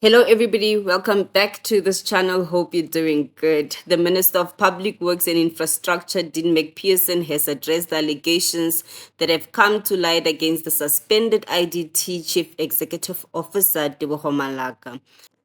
Hello, everybody. Welcome back to this channel. Hope you're doing good. The Minister of Public Works and Infrastructure, Dean Macpherson, has addressed the allegations that have come to light against the suspended IDT Chief Executive Officer, Tebogo Malaka.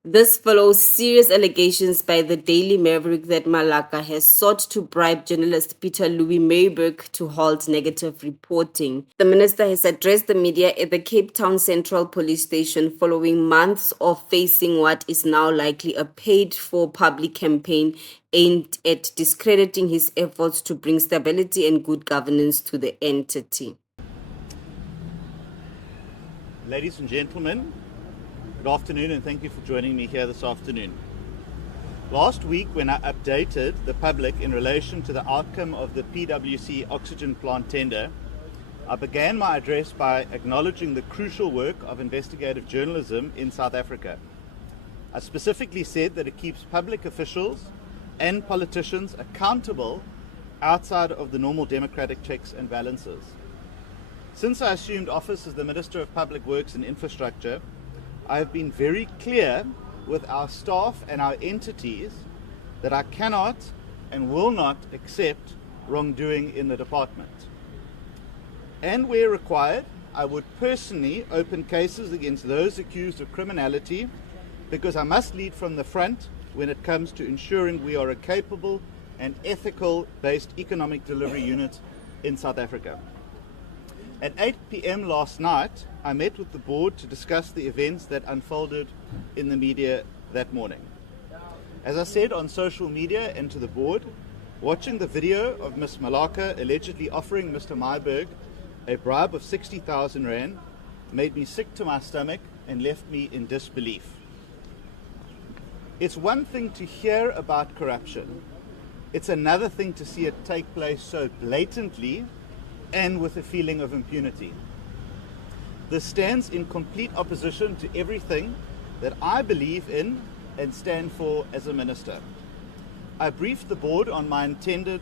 This follows serious allegations by the Daily Maverick that Malaka has sought to bribe journalist Pieter-Louis Myburgh to halt negative reporting. The minister has addressed the media at the Cape Town Central Police Station following months of facing what is now likely a paid-for public campaign aimed at discrediting his efforts to bring stability and good governance to the entity. Ladies and gentlemen, good afternoon and thank you for joining me here this afternoon. Last week, when I updated the public in relation to the outcome of the PwC oxygen plant tender, I began my address by acknowledging the crucial work of investigative journalism in South Africa. I specifically said that it keeps public officials and politicians accountable outside of the normal democratic checks and balances. Since I assumed office as the Minister of Public Works and Infrastructure, I have been very clear with our staff and our entities that I cannot and will not accept wrongdoing in the department. And where required, I would personally open cases against those accused of criminality because I must lead from the front when it comes to ensuring we are a capable and ethical-based economic delivery unit in South Africa. At 8 p.m. last night, I met with the board to discuss the events that unfolded in the media that morning. As I said on social media and to the board, watching the video of Ms. Malaka allegedly offering Mr. Myburgh a bribe of 60,000 rand made me sick to my stomach and left me in disbelief. It's one thing to hear about corruption. It's another thing to see it take place so blatantly and with a feeling of impunity. This stands in complete opposition to everything that I believe in and stand for as a minister. I briefed the board on my intended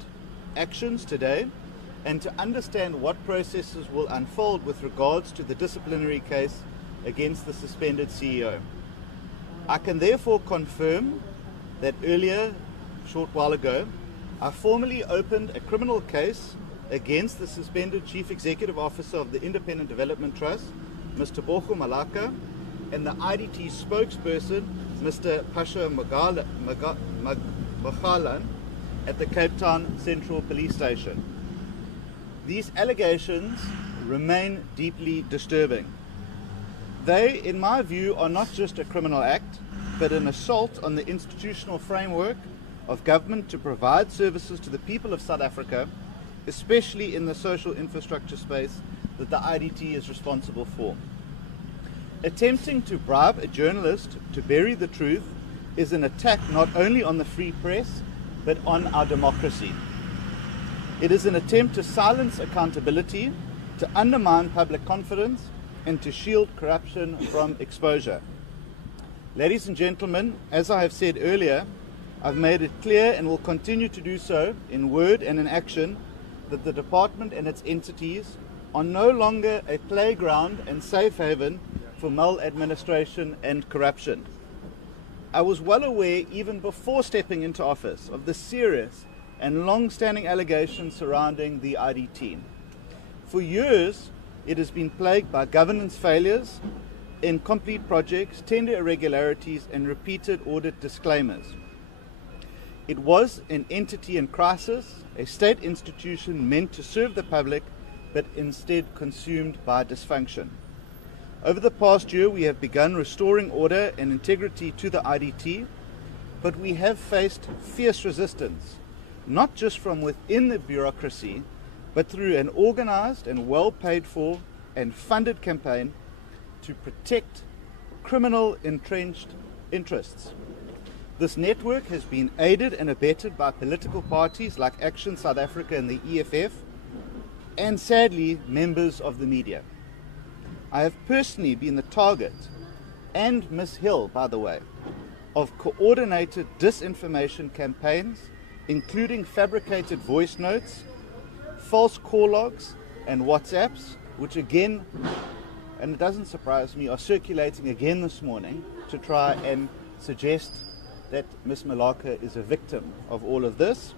actions today and to understand what processes will unfold with regards to the disciplinary case against the suspended CEO. I can therefore confirm that earlier, a short while ago, I formally opened a criminal case against the suspended Chief Executive Officer of the Independent Development Trust, Mr. Tebogo Malaka, and the IDT spokesperson, Mr. Pasha Magalan, at the Cape Town Central Police Station. These allegations remain deeply disturbing. They, in my view, are not just a criminal act, but an assault on the institutional framework of government to provide services to the people of South Africa, especially in the social infrastructure space that the IDT is responsible for. Attempting to bribe a journalist to bury the truth is an attack not only on the free press, but on our democracy. It is an attempt to silence accountability, to undermine public confidence, and to shield corruption from exposure. Ladies and gentlemen, as I have said earlier, I've made it clear and will continue to do so in word and in action that the department and its entities are no longer a playground and safe haven for maladministration and corruption. I was well aware, even before stepping into office, of the serious and long-standing allegations surrounding the IDT. For years, it has been plagued by governance failures, incomplete projects, tender irregularities, and repeated audit disclaimers. It was an entity in crisis, a state institution meant to serve the public, but instead consumed by dysfunction. Over the past year, we have begun restoring order and integrity to the IDT, but we have faced fierce resistance, not just from within the bureaucracy, but through an organized and well-paid for and funded campaign to protect criminal entrenched interests. This network has been aided and abetted by political parties like Action South Africa and the EFF, and sadly, members of the media. I have personally been the target, and Ms. Hill, by the way, of coordinated disinformation campaigns, including fabricated voice notes, false call logs, and WhatsApps, which again and it doesn't surprise me, are circulating again this morning to try and suggest that Ms. Malaka is a victim of all of this.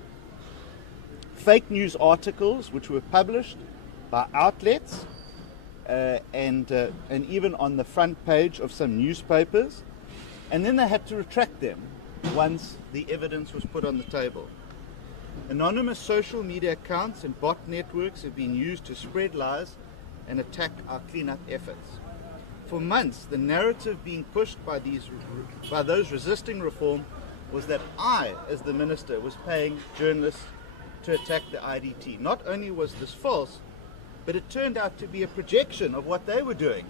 Fake news articles which were published by outlets and even on the front page of some newspapers, and then they had to retract them once the evidence was put on the table. Anonymous social media accounts and bot networks have been used to spread lies and attack our cleanup efforts. For months, the narrative being pushed by those resisting reform was that I, as the minister, was paying journalists to attack the IDT. Not only was this false, but it turned out to be a projection of what they were doing.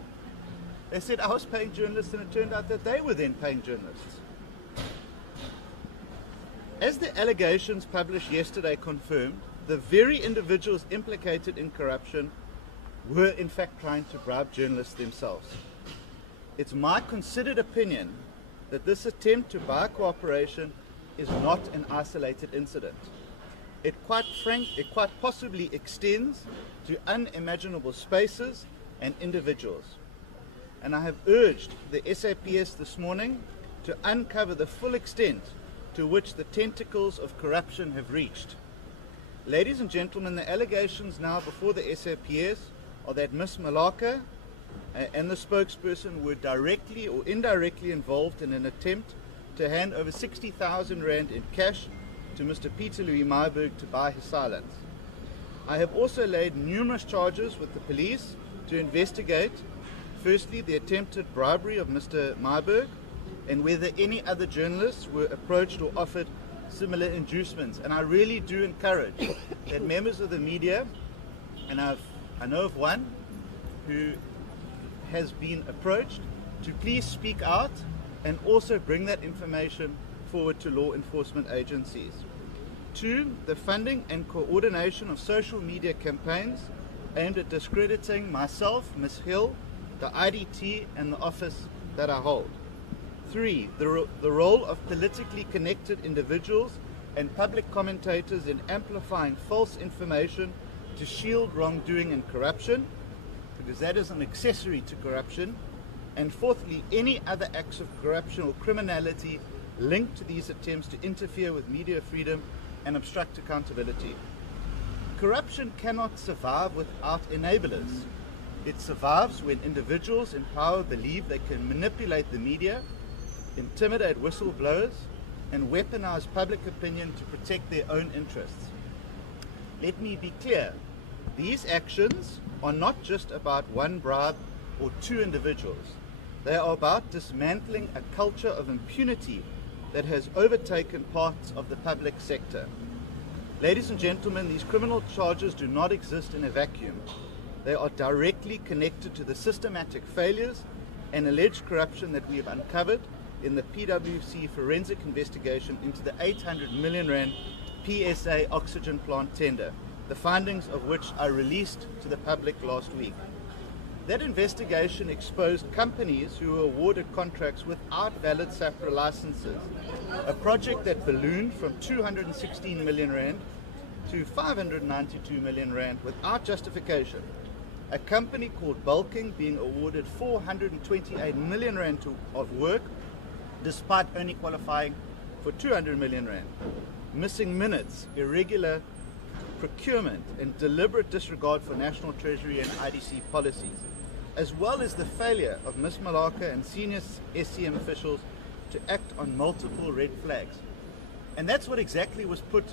They said I was paying journalists, and it turned out that they were then paying journalists. As the allegations published yesterday confirmed, the very individuals implicated in corruption were in fact trying to bribe journalists themselves. It's my considered opinion that this attempt to buy cooperation is not an isolated incident. It quite possibly extends to unimaginable spaces and individuals. And I have urged the SAPS this morning to uncover the full extent to which the tentacles of corruption have reached. Ladies and gentlemen, the allegations now before the SAPS are that Ms. Malaka and the spokesperson were directly or indirectly involved in an attempt to hand over 60,000 rand in cash to Mr. Pieter-Louis Myburgh to buy his silence. I have also laid numerous charges with the police to investigate, firstly, the attempted bribery of Mr. Myburgh, and whether any other journalists were approached or offered similar inducements. And I really do encourage that members of the media, and I know of one who has been approached, to please speak out and also bring that information forward to law enforcement agencies. 2, the funding and coordination of social media campaigns aimed at discrediting myself, Ms. Hill, the IDT, and the office that I hold. 3, the role of politically connected individuals and public commentators in amplifying false information to shield wrongdoing and corruption, because that is an accessory to corruption. And 4thly, any other acts of corruption or criminality linked to these attempts to interfere with media freedom and obstruct accountability. Corruption cannot survive without enablers. It survives when individuals in power believe they can manipulate the media, intimidate whistleblowers, and weaponize public opinion to protect their own interests. Let me be clear, these actions are not just about one bribe or 2 individuals. They are about dismantling a culture of impunity that has overtaken parts of the public sector. Ladies and gentlemen, these criminal charges do not exist in a vacuum. They are directly connected to the systematic failures and alleged corruption that we have uncovered in the PwC forensic investigation into the 800 million rand PSA oxygen plant tender, the findings of which I released to the public last week. That investigation exposed companies who were awarded contracts without valid SAPRA licenses, a project that ballooned from 216 million rand to 592 million rand without justification. A company called Bulking being awarded 428 million rand of work despite only qualifying for 200 million rand. Missing minutes, irregular procurement, and deliberate disregard for National Treasury and IDC policies, as well as the failure of Ms. Malaka and senior SCM officials to act on multiple red flags. And that's what exactly was put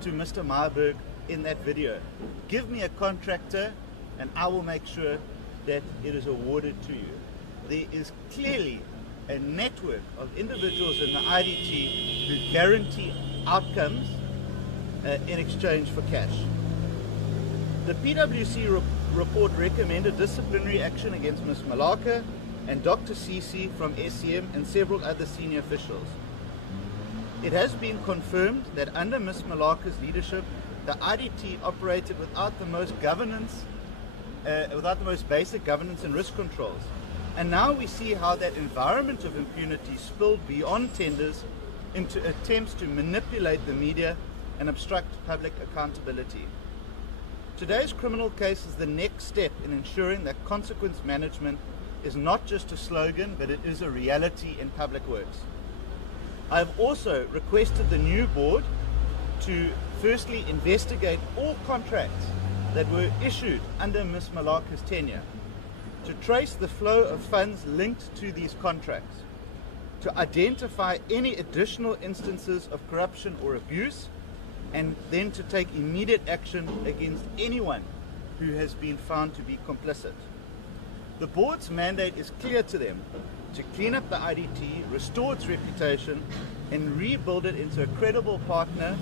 to Mr. Myburgh in that video. Give me a contractor and I will make sure that it is awarded to you. There is clearly a network of individuals in the IDT who guarantee outcomes in exchange for cash. The PwC report recommended disciplinary action against Ms. Malaka and Dr. Cece from SCM and several other senior officials. It has been confirmed that under Ms. Malaka's leadership, the IDT operated without the most basic governance and risk controls. And now we see how that environment of impunity spilled beyond tenders into attempts to manipulate the media and obstruct public accountability. Today's criminal case is the next step in ensuring that consequence management is not just a slogan, but it is a reality in public works. I have also requested the new board to firstly investigate all contracts that were issued under Ms. Malaka's tenure, to trace the flow of funds linked to these contracts, to identify any additional instances of corruption or abuse, and then to take immediate action against anyone who has been found to be complicit. The board's mandate is clear to them: to clean up the IDT, restore its reputation, and rebuild it into a credible partner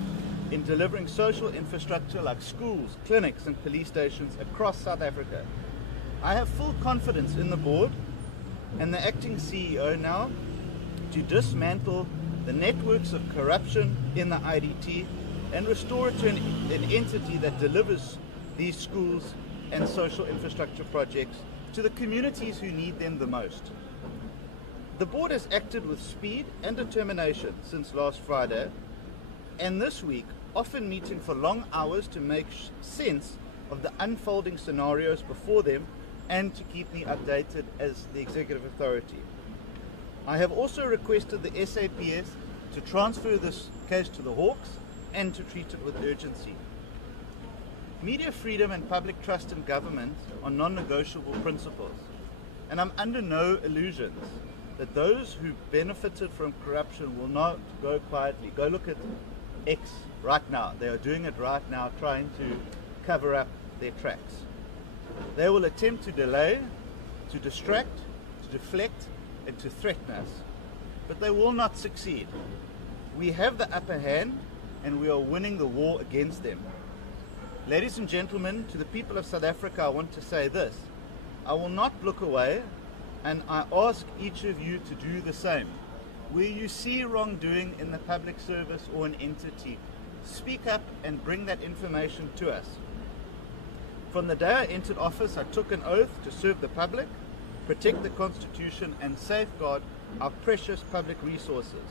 in delivering social infrastructure like schools, clinics, and police stations across South Africa. I have full confidence in the board and the acting CEO now to dismantle the networks of corruption in the IDT and restore it to an entity that delivers these schools and social infrastructure projects to the communities who need them the most. The board has acted with speed and determination since last Friday, and this week often meeting for long hours to make sense of the unfolding scenarios before them and to keep me updated as the executive authority. I have also requested the SAPS to transfer this case to the Hawks and to treat it with urgency. Media freedom and public trust in government are non-negotiable principles, and I'm under no illusions that those who benefited from corruption will not go quietly. Go look at X right now. They are doing it right now, trying to cover up their tracks. They will attempt to delay, to distract, to deflect, and to threaten us, but they will not succeed. We have the upper hand, and we are winning the war against them. Ladies and gentlemen, to the people of South Africa, I want to say this: I will not look away, and I ask each of you to do the same. Where you see wrongdoing in the public service or an entity, speak up and bring that information to us. From the day I entered office, I took an oath to serve the public, protect the Constitution, and safeguard our precious public resources.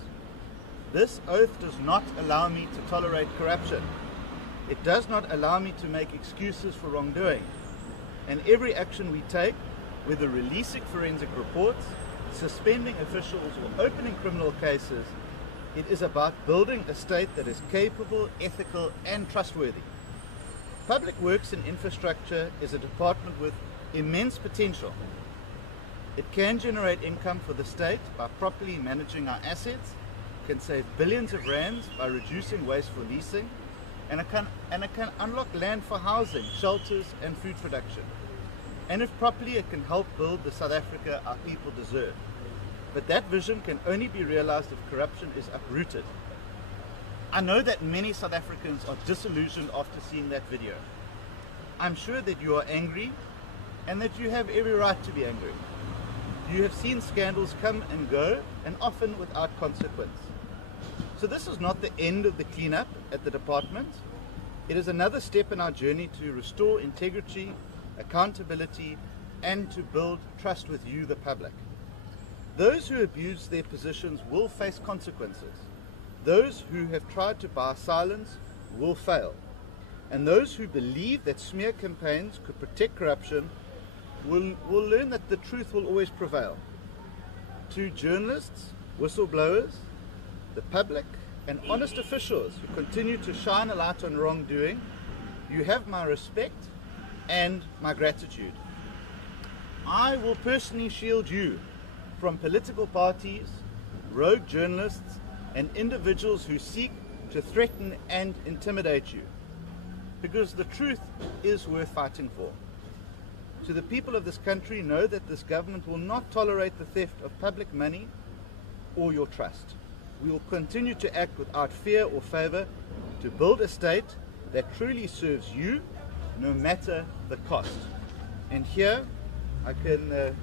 This oath does not allow me to tolerate corruption. It does not allow me to make excuses for wrongdoing. And every action we take, whether releasing forensic reports, suspending officials, or opening criminal cases, it is about building a state that is capable, ethical, and trustworthy. Public Works and Infrastructure is a department with immense potential. It can generate income for the state by properly managing our assets, can save billions of rands by reducing wasteful leasing, and it can unlock land for housing, shelters, and food production. And if properly, it can help build the South Africa our people deserve. But that vision can only be realized if corruption is uprooted. I know that many South Africans are disillusioned after seeing that video. I'm sure that you are angry and that you have every right to be angry. You have seen scandals come and go, and often without consequence. So this is not the end of the cleanup at the department. It is another step in our journey to restore integrity, accountability, and to build trust with you, the public. Those who abuse their positions will face consequences. Those who have tried to buy silence will fail. And those who believe that smear campaigns could protect corruption will learn that the truth will always prevail. To journalists, whistleblowers, the public, and honest officials who continue to shine a light on wrongdoing, you have my respect and my gratitude. I will personally shield you from political parties, rogue journalists, and individuals who seek to threaten and intimidate you, because the truth is worth fighting for. To the people of this country, know that this government will not tolerate the theft of public money or your trust. We will continue to act without fear or favor to build a state that truly serves you, no matter the cost. And here I can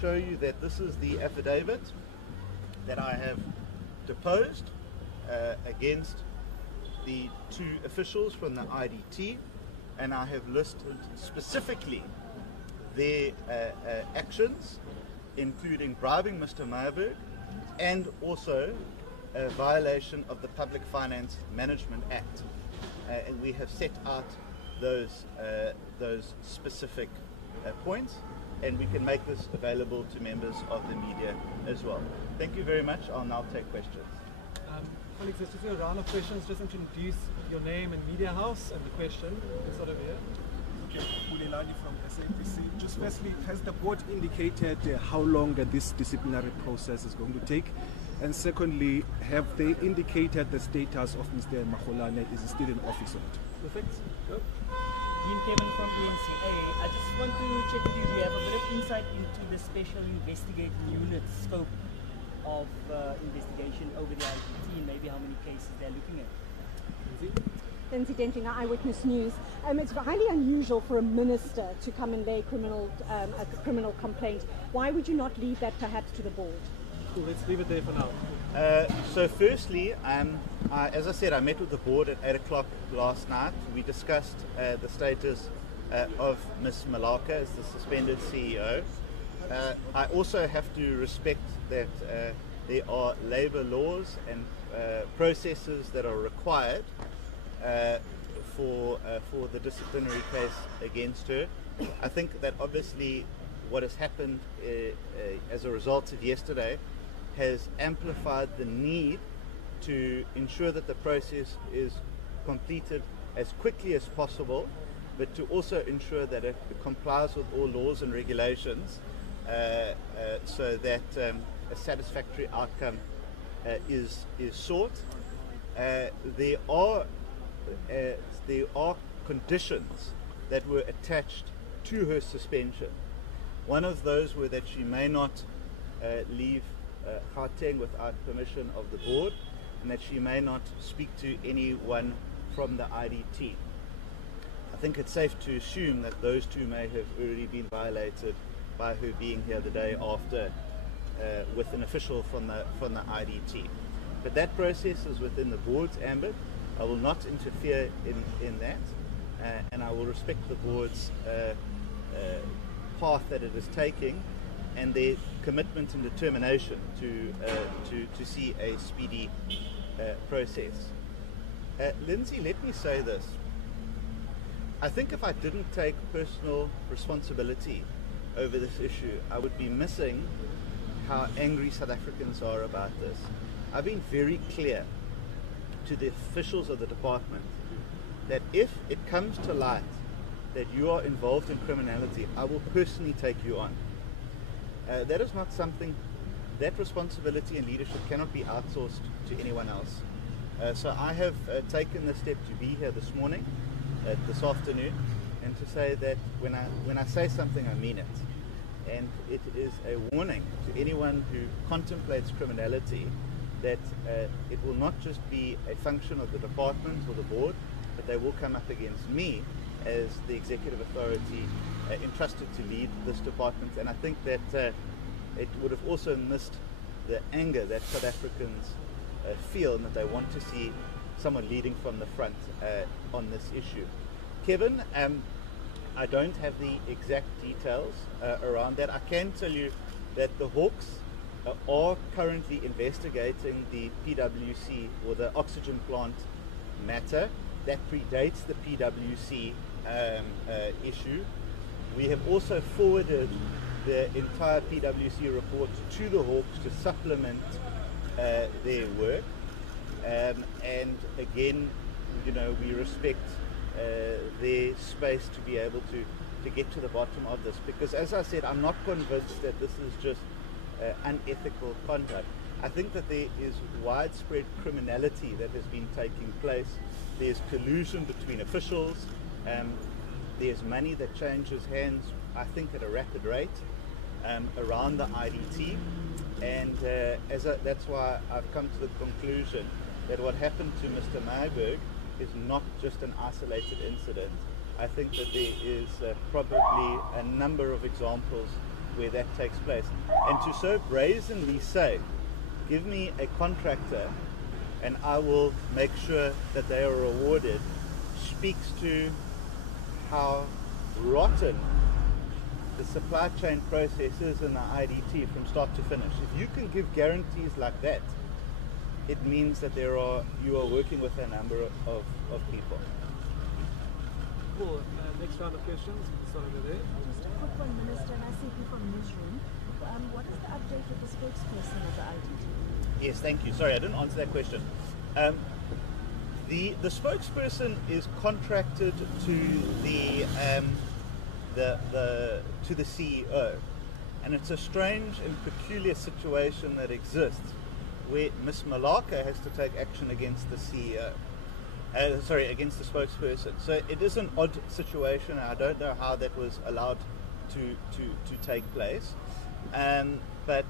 show you that this is the affidavit that I have deposed against the two officials from the IDT, and I have listed specifically their actions, including bribing Mr. Myburgh and also a violation of the Public Finance Management Act. And we have set out those specific points, and we can make this available to members of the media as well. Thank you very much. I'll now take questions. Colleagues, let's just do a round of questions. Just introduce your name and media house and the question. Sort of here. Okay, Bulelani from SABC. Just firstly, has the board indicated how long this disciplinary process is going to take? And secondly, have they indicated the status of Mr. Magolane? Is he still in office or not? Perfect. Go. Dean Kevin from ENCA. I just want to check with you, do you have a bit of insight into the special investigating unit scope of investigation over the IDT, and maybe how many cases they're looking at? Lindsay Denting, Eyewitness News. It's highly unusual for a minister to come and lay a criminal complaint. Why would you not leave that perhaps to the board? Cool, let's leave it there for now. So firstly, as I said, I met with the board at 8 o'clock last night. We discussed the status of Ms. Malaka as the suspended CEO. I also have to respect that there are labour laws and processes that are required for the disciplinary case against her. I think that obviously what has happened as a result of yesterday has amplified the need to ensure that the process is completed as quickly as possible, but to also ensure that it complies with all laws and regulations so that a satisfactory outcome is sought. There are conditions that were attached to her suspension. One of those were that she may not leave Gauteng without permission of the board, and that she may not speak to anyone from the IDT. I think it's safe to assume that those two may have already been violated by her being here the day after with an official from the IDT. But that process is within the board's ambit. I will not interfere in that, and I will respect the board's path that it is taking and their commitment and determination to see a speedy process. Lindsay, let me say this. I think if I didn't take personal responsibility over this issue, I would be missing how angry South Africans are about this. I've been very clear to the officials of the department that if it comes to light that you are involved in criminality, I will personally take you on. That is not something, that responsibility and leadership cannot be outsourced to anyone else. So I have taken the step to be here this morning, this afternoon, and to say that when I say something, I mean it. And it is a warning to anyone who contemplates criminality that it will not just be a function of the department or the board, but they will come up against me as the executive authority entrusted to lead this department. And I think that it would have also missed the anger that South Africans feel, and that they want to see someone leading from the front on this issue. Kevin, I don't have the exact details around that. I can tell you that the Hawks are currently investigating the PwC, or the oxygen plant matter. That predates the PwC issue. We have also forwarded the entire PwC report to the Hawks to supplement their work. And again, you know, we respect their space to be able to get to the bottom of this, because as I said, I'm not convinced that this is just unethical conduct. I think that there is widespread criminality that has been taking place. There's collusion between officials. There's money that changes hands, I think, at a rapid rate around the IDT. And that's why I've come to the conclusion that what happened to Mr. Myburgh is not just an isolated incident. I think that there is probably a number of examples where that takes place. And to so brazenly say, give me a contractor and I will make sure that they are rewarded, speaks to how rotten the supply chain process is in the IDT from start to finish. If you can give guarantees like that, it means that you are working with a number of people. Cool. Next round of questions. Start over there. Just a quick one, Minister, and I see you from Newsroom. What is the update with the spokesperson of the IDT? Yes, thank you. Sorry, I didn't answer that question. The spokesperson is contracted to the CEO, and it's a strange and peculiar situation that exists where Ms. Malaka has to take action against the CEO. Against the spokesperson. So it is an odd situation. I don't know how that was allowed to take place. But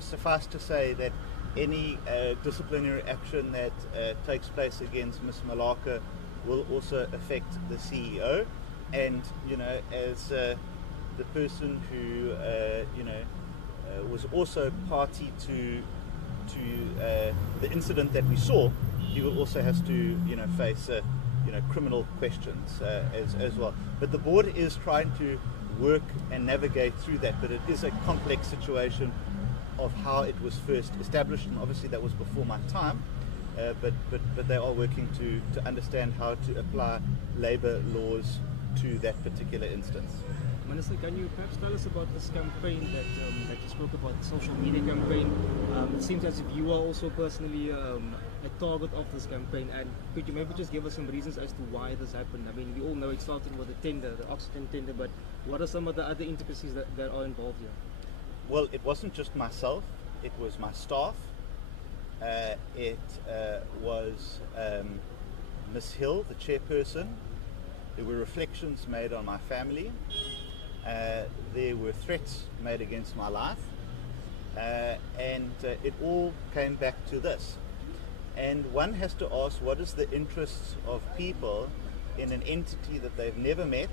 suffice to say that any disciplinary action that takes place against Ms. Malaka will also affect the CEO. And as the person who was also party to the incident that we saw, he will also have to face criminal questions as well. But the board is trying to work and navigate through that, but it is a complex situation of how it was first established, and obviously that was before my time, but they are working to understand how to apply labor laws to that particular instance. Minister, can you perhaps tell us about this campaign that you spoke about, the social media campaign? It seems as if you are also personally a target of this campaign, and could you maybe just give us some reasons as to why this happened? I mean, we all know it started with the tender, the oxygen tender, but what are some of the other intricacies that are involved here? Well, it wasn't just myself, it was my staff, it was Ms. Hill, the chairperson. There were reflections made on my family. There were threats made against my life, and it all came back to this. And one has to ask, what is the interests of people in an entity that they've never met,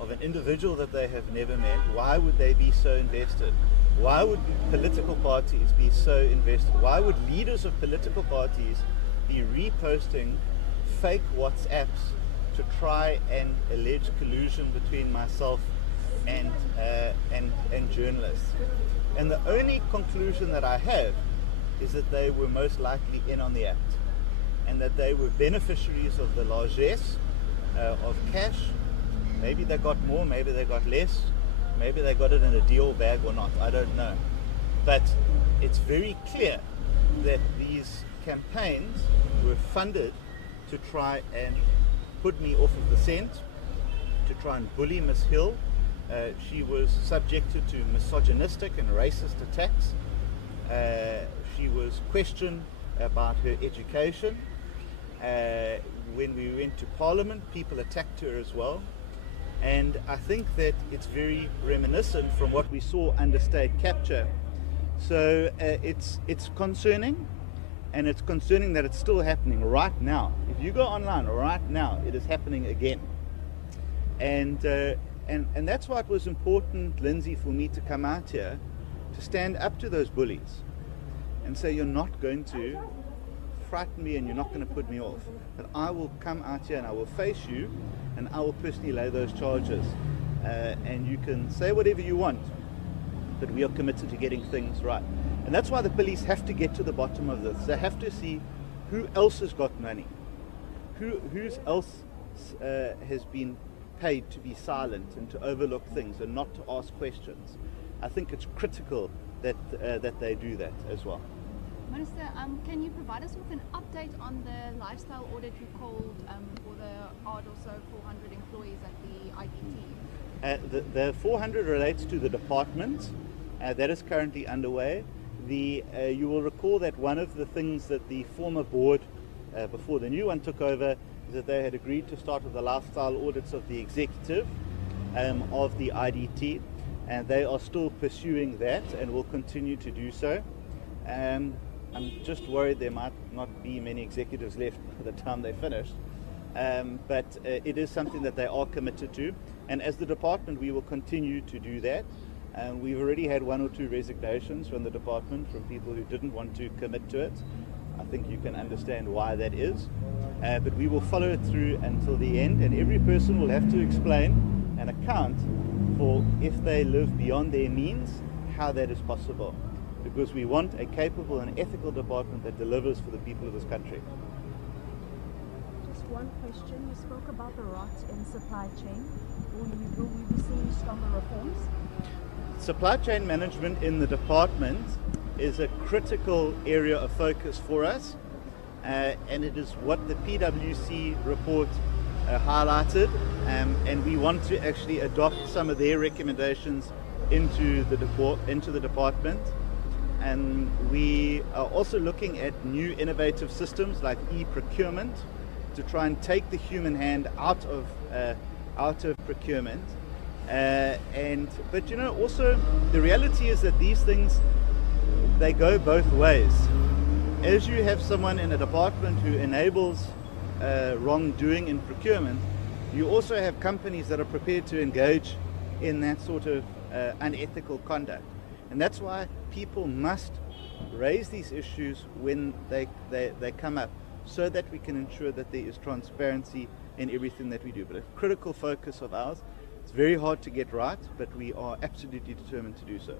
of an individual that they have never met? Why would they be so invested? Why would political parties be so invested? Why would leaders of political parties be reposting fake WhatsApps to try and allege collusion between myself and journalists? And the only conclusion that I have is that they were most likely in on the act, and that they were beneficiaries of the largesse of cash. Maybe they got more, maybe they got less, maybe they got it in a deal bag or not, I don't know. But it's very clear that these campaigns were funded to try and put me off of the scent, to try and bully Ms. Hill. She was subjected to misogynistic and racist attacks. She was questioned about her education. When we went to Parliament, people attacked her as well. And I think that it's very reminiscent from what we saw under state capture. So it's concerning, and it's concerning that it's still happening right now. If you go online right now, it is happening again. And that's why it was important, Lindsay, for me to come out here to stand up to those bullies and say, you're not going to frighten me and you're not going to put me off. That I will come out here and I will face you and I will personally lay those charges. And you can say whatever you want, but we are committed to getting things right. And that's why the police have to get to the bottom of this. They have to see who else has got money, who else has been paid to be silent and to overlook things and not to ask questions. I think it's critical that they do that as well. Minister, can you provide us with an update on the lifestyle audit you called for the odd or so 400 employees at the IDT? The 400 relates to the department. That is currently underway. You will recall that one of the things that the former board, before the new one took over, is that they had agreed to start with the lifestyle audits of the executive of the IDT, and they are still pursuing that and will continue to do so. I'm just worried there might not be many executives left by the time they finish, but it is something that they are committed to, and as the department we will continue to do that. We've already had 1 or 2 resignations from the department from people who didn't want to commit to it. I think you can understand why that is, but we will follow it through until the end, and every person will have to explain and account for, if they live beyond their means, how that is possible, because we want a capable and ethical department that delivers for the people of this country. Just one question. You spoke about the rot in supply chain. Will we be seeing stronger reforms? Supply chain management in the department is a critical area of focus for us, and it is what the PwC report highlighted, and we want to actually adopt some of their recommendations into the department. And we are also looking at new innovative systems like e-procurement to try and take the human hand out of procurement. But also the reality is that these things, they go both ways. As you have someone in a department who enables wrongdoing in procurement, you also have companies that are prepared to engage in that sort of unethical conduct. And that's why people must raise these issues when they come up, so that we can ensure that there is transparency in everything that we do. But a critical focus of ours. It's very hard to get right, but we are absolutely determined to do so.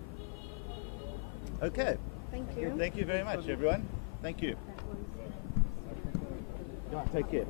Okay. Thank you. Thank you very much, everyone. Thank you. Take care.